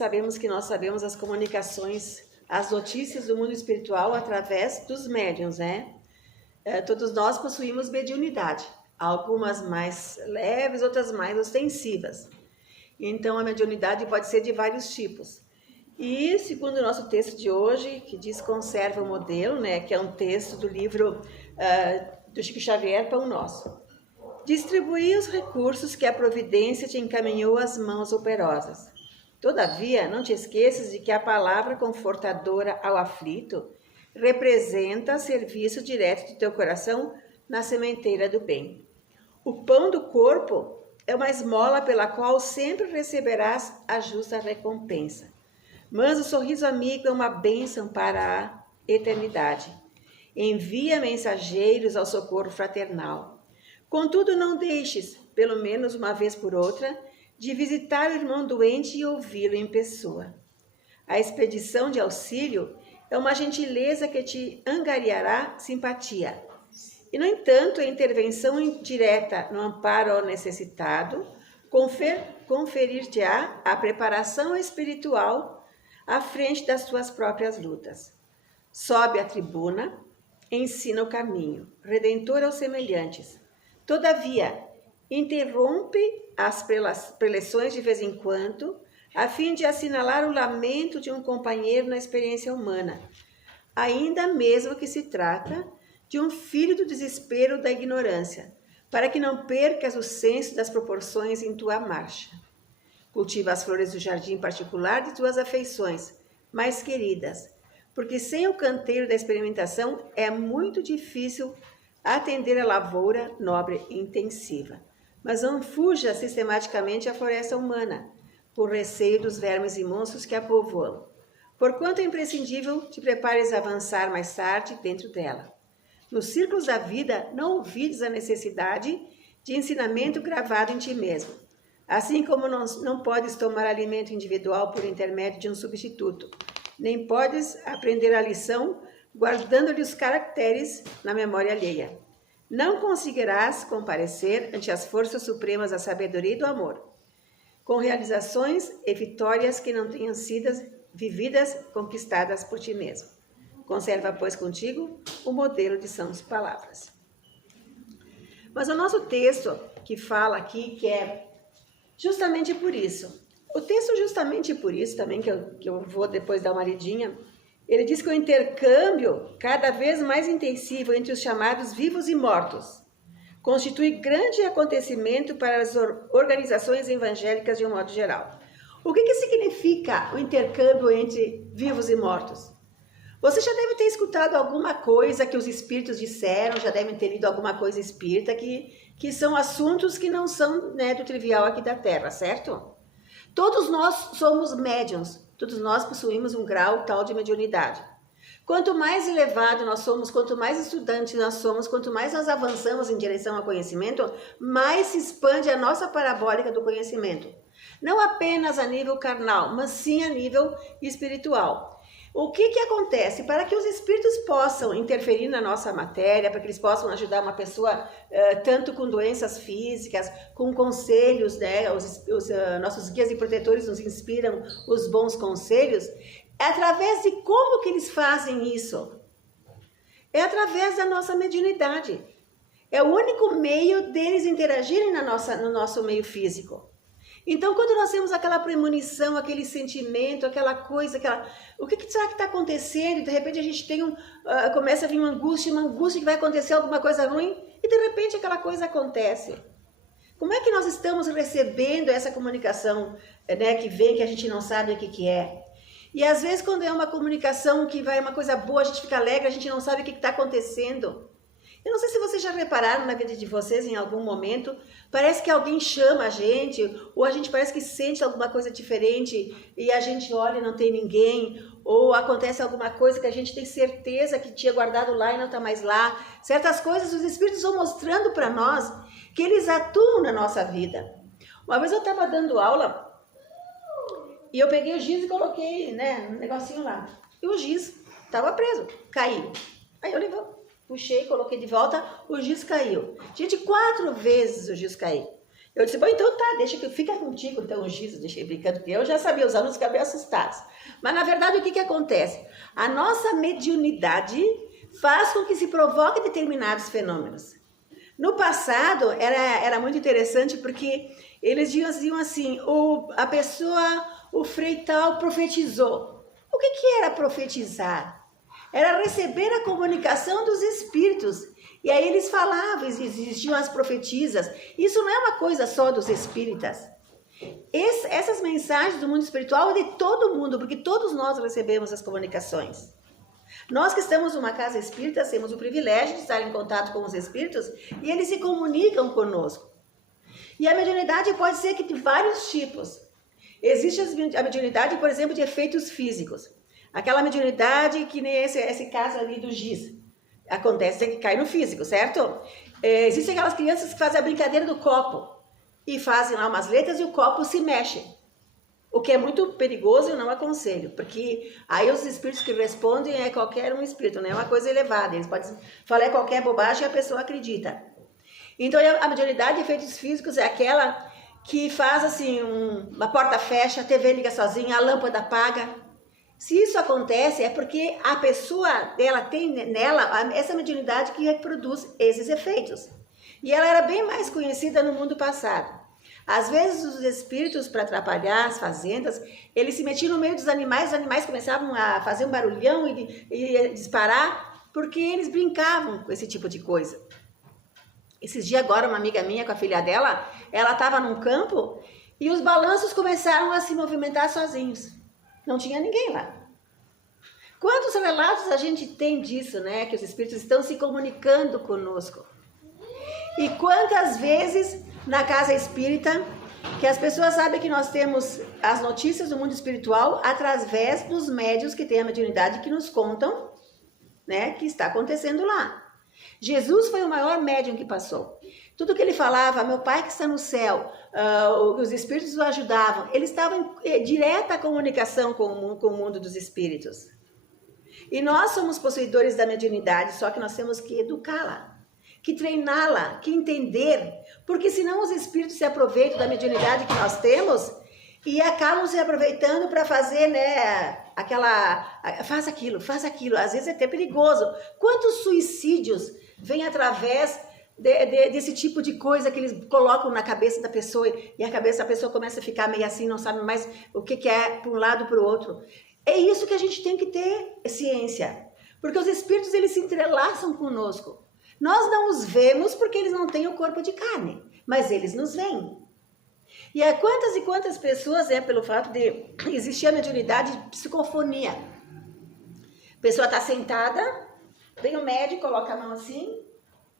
Sabemos que nós sabemos as comunicações, as notícias do mundo espiritual através dos médiuns, né? Todos nós possuímos mediunidade, algumas mais leves, outras mais ostensivas. Então, a mediunidade pode ser de vários tipos. E, segundo o nosso texto de hoje, que diz Conserva o Modelo, né, que é um texto do livro do Chico Xavier, Pão Nosso. Distribuí os recursos que a providência te encaminhou às mãos operosas. Todavia, não te esqueças de que a palavra confortadora ao aflito representa serviço direto do teu coração na sementeira do bem. O pão do corpo é uma esmola pela qual sempre receberás a justa recompensa. Mas o sorriso amigo é uma bênção para a eternidade. Envia mensageiros ao socorro fraternal. Contudo, não deixes, pelo menos uma vez por outra, de visitar o irmão doente e ouvi-lo em pessoa. A expedição de auxílio é uma gentileza que te angariará simpatia. E, no entanto, a intervenção indireta no amparo ao necessitado conferir-te-á a preparação espiritual à frente das tuas próprias lutas. Sobe à tribuna, ensina o caminho, redentor aos semelhantes. Todavia, interrompe as preleções de vez em quando, a fim de assinalar o lamento de um companheiro na experiência humana, ainda mesmo que se trata de um filho do desespero da ignorância, para que não percas o senso das proporções em tua marcha. Cultiva as flores do jardim particular de tuas afeições mais queridas, porque sem o canteiro da experimentação é muito difícil atender a lavoura nobre e intensiva. Mas não fuja sistematicamente à floresta humana, por receio dos vermes e monstros que a povoam. Porquanto é imprescindível te prepares a avançar mais tarde dentro dela. Nos círculos da vida, não ouvides a necessidade de ensinamento gravado em ti mesmo. Assim como não podes tomar alimento individual por intermédio de um substituto, nem podes aprender a lição guardando-lhe os caracteres na memória alheia. Não conseguirás comparecer ante as forças supremas da sabedoria e do amor, com realizações e vitórias que não tenham sido vividas, conquistadas por ti mesmo. Conserva, pois, contigo o modelo de sãs palavras. Mas o nosso texto que fala aqui, que é justamente por isso. O texto justamente por isso também, que eu vou depois dar uma lidinha, ele diz que o intercâmbio, cada vez mais intensivo entre os chamados vivos e mortos, constitui grande acontecimento para as organizações evangélicas de um modo geral. O que significa o intercâmbio entre vivos e mortos? Você já deve ter escutado alguma coisa que os espíritos disseram, já devem ter lido alguma coisa espírita, que são assuntos que não são, né, do trivial aqui da Terra, certo? Todos nós somos médiuns, todos nós possuímos um grau tal de mediunidade. Quanto mais elevado nós somos, quanto mais estudantes nós somos, quanto mais nós avançamos em direção ao conhecimento, mais se expande a nossa parabólica do conhecimento. Não apenas a nível carnal, mas sim a nível espiritual. O que acontece? Para que os espíritos possam interferir na nossa matéria, para que eles possam ajudar uma pessoa tanto com doenças físicas, com conselhos, né? Os nossos guias e protetores nos inspiram os bons conselhos. É através de como que eles fazem isso? É através da nossa mediunidade. É o único meio deles interagirem no nosso meio físico. Então, quando nós temos aquela premonição, aquele sentimento, aquela coisa, o que será que está acontecendo? E de repente a gente tem começa a vir uma angústia que vai acontecer alguma coisa ruim, e de repente aquela coisa acontece. Como é que nós estamos recebendo essa comunicação, né, que vem, que a gente não sabe o que é? E às vezes quando é uma comunicação que vai uma coisa boa, a gente fica alegre, a gente não sabe o que está acontecendo. Eu não sei se vocês já repararam na vida de vocês em algum momento, parece que alguém chama a gente, ou a gente parece que sente alguma coisa diferente e a gente olha e não tem ninguém, ou acontece alguma coisa que a gente tem certeza que tinha guardado lá e não está mais lá. Certas coisas os espíritos vão mostrando para nós que eles atuam na nossa vida. Uma vez eu estava dando aula e eu peguei o giz e coloquei, né, um negocinho lá. E o giz estava preso, caiu. Aí eu levantei. Puxei, coloquei de volta, o giz caiu. Gente, 4 vezes o giz caiu. Eu disse, bom, então tá, deixa que fica contigo, então, o giz, deixei brincando, porque eu já sabia, os alunos ficaram bem assustados. Mas, na verdade, o que acontece? A nossa mediunidade faz com que se provoque determinados fenômenos. No passado, era muito interessante, porque eles diziam assim, o frei tal profetizou. O que era profetizar? Era receber a comunicação dos espíritos. E aí eles falavam, existiam as profetisas. Isso não é uma coisa só dos espíritas. Essas mensagens do mundo espiritual é de todo mundo, porque todos nós recebemos as comunicações. Nós que estamos numa casa espírita, temos o privilégio de estar em contato com os espíritos e eles se comunicam conosco. E a mediunidade pode ser que de vários tipos. Existe a mediunidade, por exemplo, de efeitos físicos. Aquela mediunidade que nem esse caso ali do giz. Acontece que cai no físico, certo? Existem aquelas crianças que fazem a brincadeira do copo e fazem lá umas letras e o copo se mexe. O que é muito perigoso e eu não aconselho, porque aí os espíritos que respondem é qualquer um espírito, não é uma coisa elevada. Eles podem falar qualquer bobagem e a pessoa acredita. Então a mediunidade de efeitos físicos é aquela que faz assim, uma porta fecha, a TV liga sozinha, a lâmpada apaga. Se isso acontece, é porque a pessoa dela tem nela essa mediunidade que produz esses efeitos. E ela era bem mais conhecida no mundo passado. Às vezes os espíritos, para atrapalhar as fazendas, eles se metiam no meio dos animais, os animais começavam a fazer um barulhão e disparar, porque eles brincavam com esse tipo de coisa. Esses dias agora, uma amiga minha com a filha dela, ela estava num campo e os balanços começaram a se movimentar sozinhos. Não tinha ninguém lá. Quantos relatos a gente tem disso, né? Que os espíritos estão se comunicando conosco. E quantas vezes na casa espírita que as pessoas sabem que nós temos as notícias do mundo espiritual através dos médiuns que têm a mediunidade que nos contam, né? Que está acontecendo lá. Jesus foi o maior médium que passou. Tudo que ele falava, meu pai que está no céu, os espíritos o ajudavam, ele estava em direta comunicação com o mundo dos espíritos. E nós somos possuidores da mediunidade, só que nós temos que educá-la, que treiná-la, que entender, porque senão os espíritos se aproveitam da mediunidade que nós temos e acabam se aproveitando para fazer, né, faz aquilo, às vezes é até perigoso. Quantos suicídios vêm através desse tipo de coisa que eles colocam na cabeça da pessoa e a cabeça da pessoa começa a ficar meio assim, não sabe mais o que é para um lado para o outro. É isso que a gente tem que ter ciência, porque os espíritos eles se entrelaçam conosco. Nós não os vemos porque eles não têm o corpo de carne, mas eles nos veem. E há quantas e quantas pessoas, pelo fato de existir a mediunidade de psicofonia. A pessoa está sentada, vem o médico, coloca a mão assim,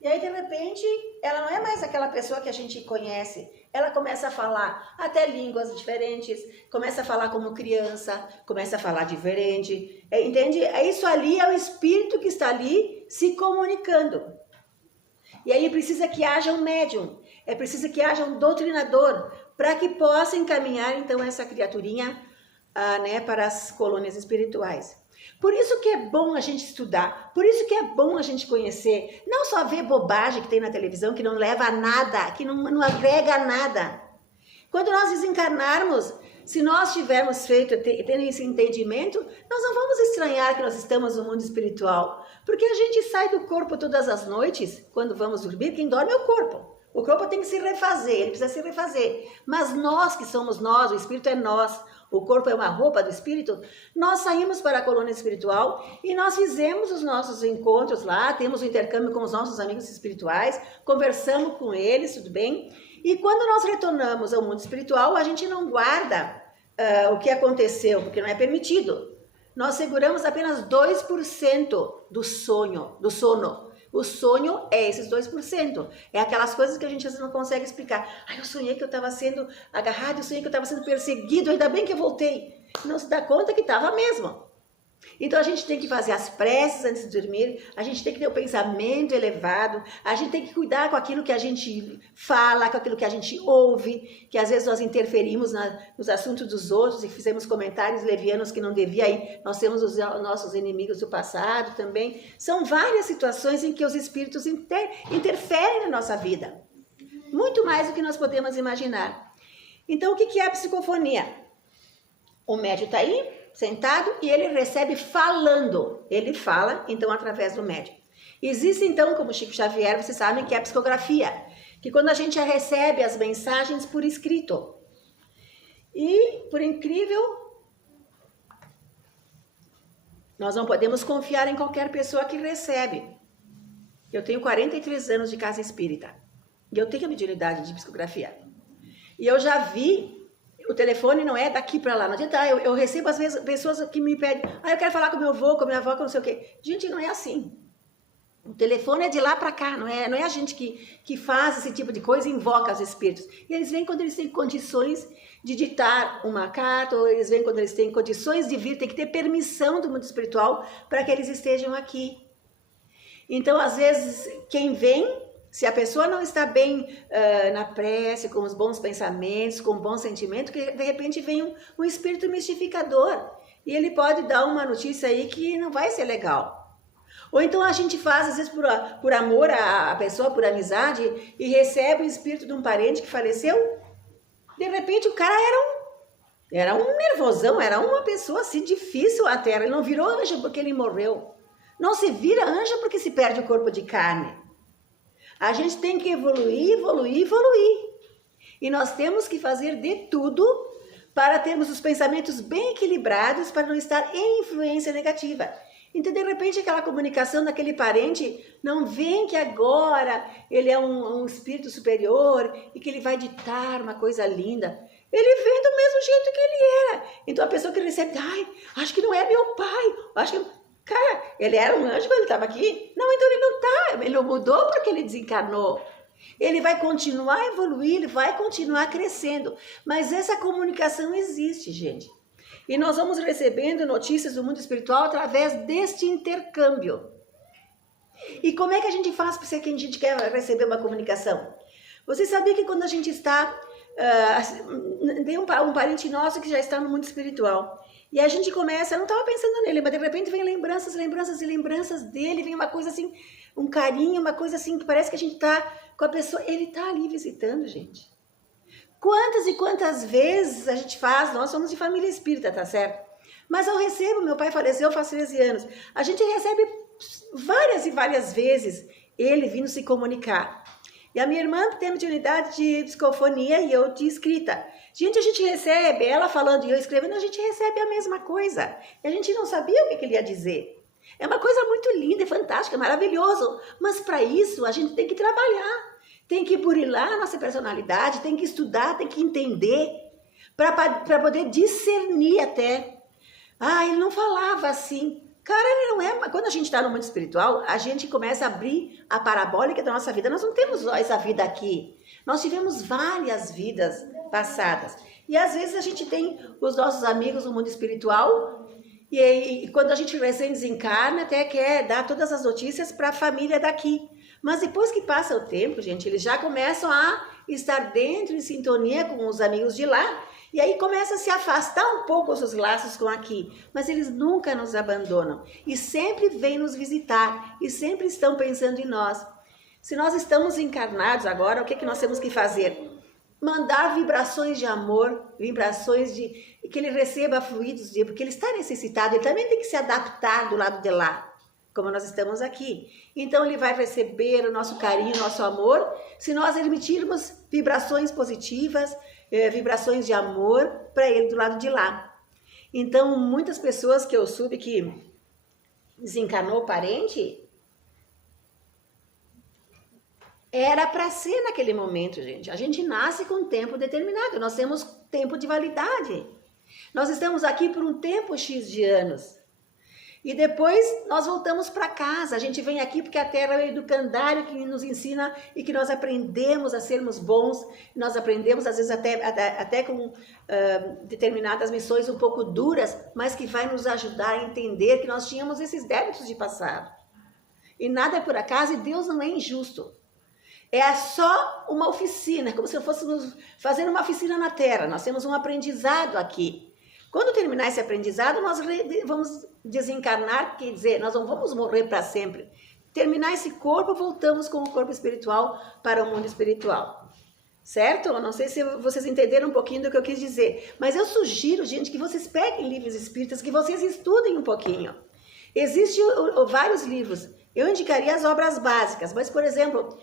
e aí de repente ela não é mais aquela pessoa que a gente conhece. Ela começa a falar até línguas diferentes, começa a falar como criança, começa a falar diferente, entende? Isso ali é o espírito que está ali se comunicando. E aí precisa que haja um médium, precisa que haja um doutrinador, para que possa encaminhar então essa criaturinha para as colônias espirituais. Por isso que é bom a gente estudar, por isso que é bom a gente conhecer, não só ver bobagem que tem na televisão, que não leva a nada, que não agrega a nada. Quando nós desencarnarmos, se nós tivermos tendo esse entendimento, nós não vamos estranhar que nós estamos no mundo espiritual, porque a gente sai do corpo todas as noites, quando vamos dormir, quem dorme é o corpo. O corpo tem que se refazer, ele precisa se refazer. Mas nós que somos nós, o espírito é nós, o corpo é uma roupa do espírito, nós saímos para a colônia espiritual e nós fizemos os nossos encontros lá, temos o intercâmbio com os nossos amigos espirituais, conversamos com eles, tudo bem? E quando nós retornamos ao mundo espiritual, a gente não guarda o que aconteceu, porque não é permitido. Nós seguramos apenas 2% do sono. O sonho é esses 2%. É aquelas coisas que a gente às vezes não consegue explicar. Eu sonhei que eu estava sendo agarrado, eu sonhei que eu estava sendo perseguido, ainda bem que eu voltei. Não se dá conta que estava mesmo. Então a gente tem que fazer as preces antes de dormir, a gente tem que ter o pensamento elevado, a gente tem que cuidar com aquilo que a gente fala, com aquilo que a gente ouve, que às vezes nós interferimos nos assuntos dos outros e fizemos comentários levianos que não devia, aí nós temos os nossos inimigos do passado também. São várias situações em que os espíritos interferem na nossa vida. Muito mais do que nós podemos imaginar. Então, o que é a psicofonia? O médium está aí, sentado, e ele recebe falando. Ele fala, então, através do médium. Existe, então, como Chico Xavier, vocês sabem que é a psicografia, que quando a gente recebe as mensagens por escrito. E, por incrível, nós não podemos confiar em qualquer pessoa que recebe. Eu tenho 43 anos de casa espírita. E eu tenho a mediunidade de psicografia. E eu já vi, o telefone não é daqui para lá. Não adianta, eu recebo às vezes pessoas que me pedem, eu quero falar com meu avô, com minha avó, com não sei o quê. Gente, não é assim. O telefone é de lá para cá, não é a gente que faz esse tipo de coisa e invoca os espíritos. E eles vêm quando eles têm condições de ditar uma carta, ou eles vêm quando eles têm condições de vir, tem que ter permissão do mundo espiritual para que eles estejam aqui. Então, às vezes, quem vem, se a pessoa não está bem na prece, com os bons pensamentos, com bons sentimentos, que de repente vem um espírito mistificador. E ele pode dar uma notícia aí que não vai ser legal. Ou então a gente faz, às vezes, por amor à pessoa, por amizade, e recebe o espírito de um parente que faleceu. De repente o cara era um nervosão, era uma pessoa assim difícil até. Ele não virou anjo porque ele morreu. Não se vira anjo porque se perde o corpo de carne. A gente tem que evoluir, evoluir, evoluir. E nós temos que fazer de tudo para termos os pensamentos bem equilibrados, para não estar em influência negativa. Então, de repente, aquela comunicação daquele parente não vem que agora ele é um espírito superior e que ele vai ditar uma coisa linda. Ele vem do mesmo jeito que ele era. Então, a pessoa que recebe, acho que não é meu pai. Acho que, cara, ele era um anjo quando ele estava aqui? Não, então ele não está. Ele não mudou porque ele desencarnou. Ele vai continuar a evoluir, ele vai continuar crescendo. Mas essa comunicação existe, gente. E nós vamos recebendo notícias do mundo espiritual através deste intercâmbio. E como é que a gente faz para ser que a gente quer receber uma comunicação? Você sabia que quando a gente está... tem um parente nosso que já está no mundo espiritual. E a gente começa, eu não estava pensando nele, mas de repente vem lembranças dele, vem uma coisa assim, um carinho, uma coisa assim, que parece que a gente está com a pessoa... Ele está ali visitando, gente. Quantas e quantas vezes a gente faz, nós somos de família espírita, tá certo? Mas eu recebo, meu pai faleceu faz 13 anos, a gente recebe várias e várias vezes ele vindo se comunicar. E a minha irmã tem mediunidade de psicofonia e eu de escrita. Gente, a gente recebe, ela falando e eu escrevendo, a gente recebe a mesma coisa. E a gente não sabia o que ele ia dizer. É uma coisa muito linda, é fantástica, é maravilhoso. Mas para isso a gente tem que trabalhar. Tem que burilar a nossa personalidade, tem que estudar, tem que entender, para poder discernir até. Ele não falava assim. Cara, ele não é... Quando a gente está no mundo espiritual, a gente começa a abrir a parabólica da nossa vida. Nós não temos só essa vida aqui. Nós tivemos várias vidas passadas. E às vezes a gente tem os nossos amigos no mundo espiritual, e quando a gente recém desencarna, até quer dar todas as notícias para a família daqui. Mas depois que passa o tempo, gente, eles já começam a estar dentro, em sintonia com os amigos de lá, e aí começa a se afastar um pouco os seus laços com aqui. Mas eles nunca nos abandonam, e sempre vêm nos visitar, e sempre estão pensando em nós. Se nós estamos encarnados agora, o que nós temos que fazer? Mandar vibrações de amor, vibrações de que ele receba fluidos, porque ele está necessitado, ele também tem que se adaptar do lado de lá, como nós estamos aqui. Então ele vai receber o nosso carinho, o nosso amor, se nós emitirmos vibrações positivas, vibrações de amor para ele do lado de lá. Então muitas pessoas que eu soube que desencarnou parente, era para ser naquele momento, gente. A gente nasce com um tempo determinado, nós temos tempo de validade. Nós estamos aqui por um tempo X de anos. E depois nós voltamos para casa. A gente vem aqui porque a Terra é o educandário que nos ensina e que nós aprendemos a sermos bons. Nós aprendemos, às vezes, até com determinadas missões um pouco duras, mas que vai nos ajudar a entender que nós tínhamos esses débitos de passado. E nada é por acaso e Deus não é injusto. É só uma oficina, como se fôssemos fazer uma oficina na Terra. Nós temos um aprendizado aqui. Quando terminar esse aprendizado, nós vamos desencarnar, quer dizer, nós não vamos morrer para sempre. Terminar esse corpo, voltamos com o corpo espiritual para o mundo espiritual. certo? Eu não sei se vocês entenderam um pouquinho do que eu quis dizer, mas eu sugiro, gente, que vocês peguem livros espíritas, que vocês estudem um pouquinho. Existem vários livros. Eu indicaria as obras básicas, mas, por exemplo,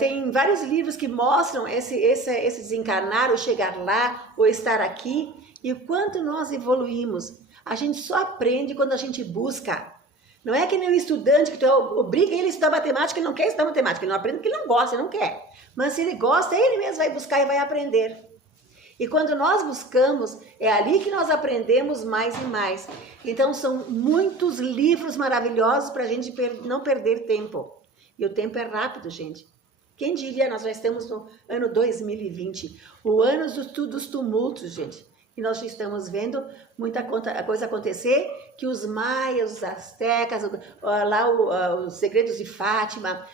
tem vários livros que mostram esse desencarnar, ou chegar lá, ou estar aqui, e o quanto nós evoluímos. A gente só aprende quando a gente busca. Não é que nem um estudante que tu obriga ele a estudar matemática, ele não quer estudar matemática, ele não aprende porque ele não gosta, ele não quer. Mas se ele gosta, ele mesmo vai buscar e vai aprender. E quando nós buscamos, é ali que nós aprendemos mais e mais. Então são muitos livros maravilhosos para a gente não perder tempo. E o tempo é rápido, gente. Quem diria, nós já estamos no ano 2020, o ano dos tumultos, gente. E nós já estamos vendo muita coisa acontecer, que os maias, os astecas, lá os segredos de Fátima,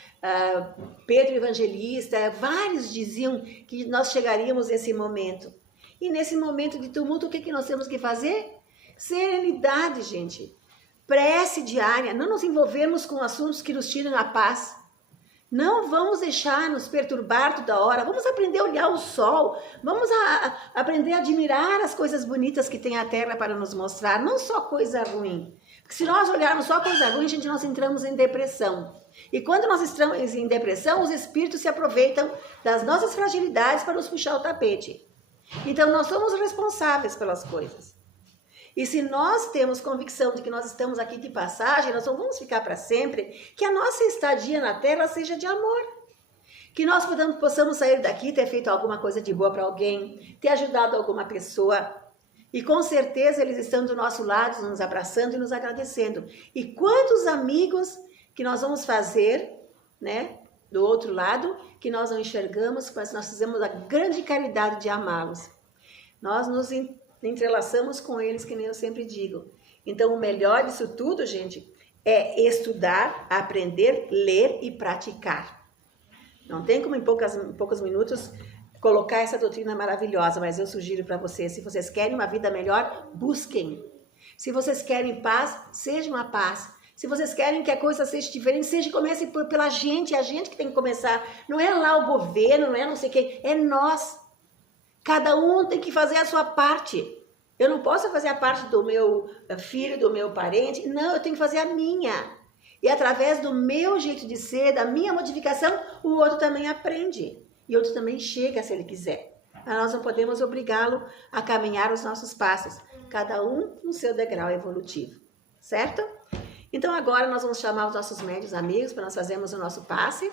Pedro Evangelista, vários diziam que nós chegaríamos nesse momento. E nesse momento de tumulto, o que nós temos que fazer? Serenidade, gente. Prece diária, não nos envolvermos com assuntos que nos tiram a paz. Não vamos deixar nos perturbar toda hora, vamos aprender a olhar o sol, vamos aprender a admirar as coisas bonitas que tem a Terra para nos mostrar, não só coisa ruim. Porque se nós olharmos só coisa ruim, gente, nós entramos em depressão. E quando nós estamos em depressão, os espíritos se aproveitam das nossas fragilidades para nos puxar o tapete. Então nós somos responsáveis pelas coisas. E se nós temos convicção de que nós estamos aqui de passagem, nós não vamos ficar para sempre, que a nossa estadia na Terra seja de amor. Que nós possamos sair daqui, ter feito alguma coisa de boa para alguém, ter ajudado alguma pessoa. E com certeza eles estão do nosso lado, nos abraçando e nos agradecendo. E quantos amigos que nós vamos fazer, né, do outro lado, que nós não enxergamos, mas nós fizemos a grande caridade de amá-los. Nós nos entrelaçamos com eles, que nem eu sempre digo. Então, o melhor disso tudo, gente, é estudar, aprender, ler e praticar. Não tem como em poucos minutos colocar essa doutrina maravilhosa, mas eu sugiro para vocês, se vocês querem uma vida melhor, busquem. Se vocês querem paz, sejam a paz. Se vocês querem que a coisa seja diferente, comece pela gente, é a gente que tem que começar. Não é lá o governo, não é não sei quem, é nós. Cada um tem que fazer a sua parte. Eu não posso fazer a parte do meu filho, do meu parente. Não, eu tenho que fazer a minha. E através do meu jeito de ser, da minha modificação, o outro também aprende. E o outro também chega se ele quiser. Mas nós não podemos obrigá-lo a caminhar os nossos passos. Cada um no seu degrau evolutivo. Certo? Então agora nós vamos chamar os nossos médios amigos para nós fazermos o nosso passe.